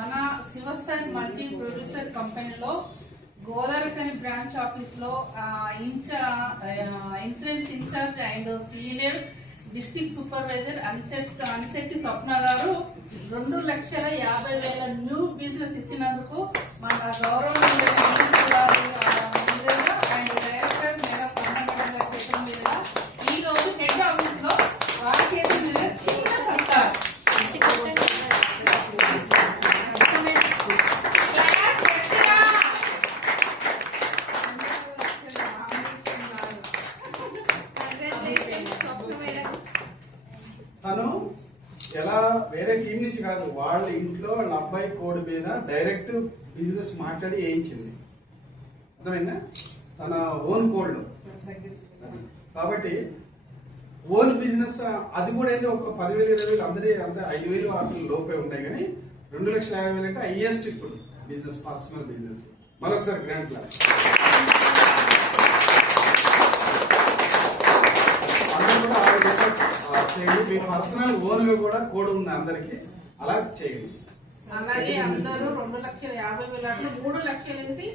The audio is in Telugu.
మన శివసన్ మల్టీ ప్రొడ్యూసర్ కంపెనీలో గోదావరి బ్రాంచ్ ఆఫీస్ లో insurance incharge and senior district supervisor Anishetti Swapna గారు 2,50,000 న్యూ బిజినెస్ ఇచ్చినందుకు మన గౌరవనీయ అండ్ డైరెక్టర్ మేడం కన్నడ గారి చేతుల మీదుగా ఈ రోజు హెడ్ ఆఫీస్ లో వారి చేతుల మీద చిన్న సత్కారం తను ఎలా వేరే టీం నుంచి కాదు, వాళ్ళ ఇంట్లో వాళ్ళ అబ్బాయి కోడ్ మీద డైరెక్ట్ బిజినెస్ మాట్లాడి వేయించింది. అర్థమైందా? తన ఓన్ కోడ్ లో. కాబట్టి ఓన్ బిజినెస్ అది కూడా ఏంటో ఒక 10,000 20,000 అందరి అంతా 5,000 వాటి లోపే ఉంటాయి. కానీ 2,50,000 అంటే హైయెస్ట్ ఇప్పుడు బిజినెస్, పర్సనల్ బిజినెస్. మరొకసారి గ్రాండ్ క్లాస్. చేయండి. మీ పర్సనల్ ఓన్ గా కూడా కోడ్ ఉంది అందరికి, అలా చేయండి. అలాగే అందరూ 2,50,000 3 లక్షలు వేసి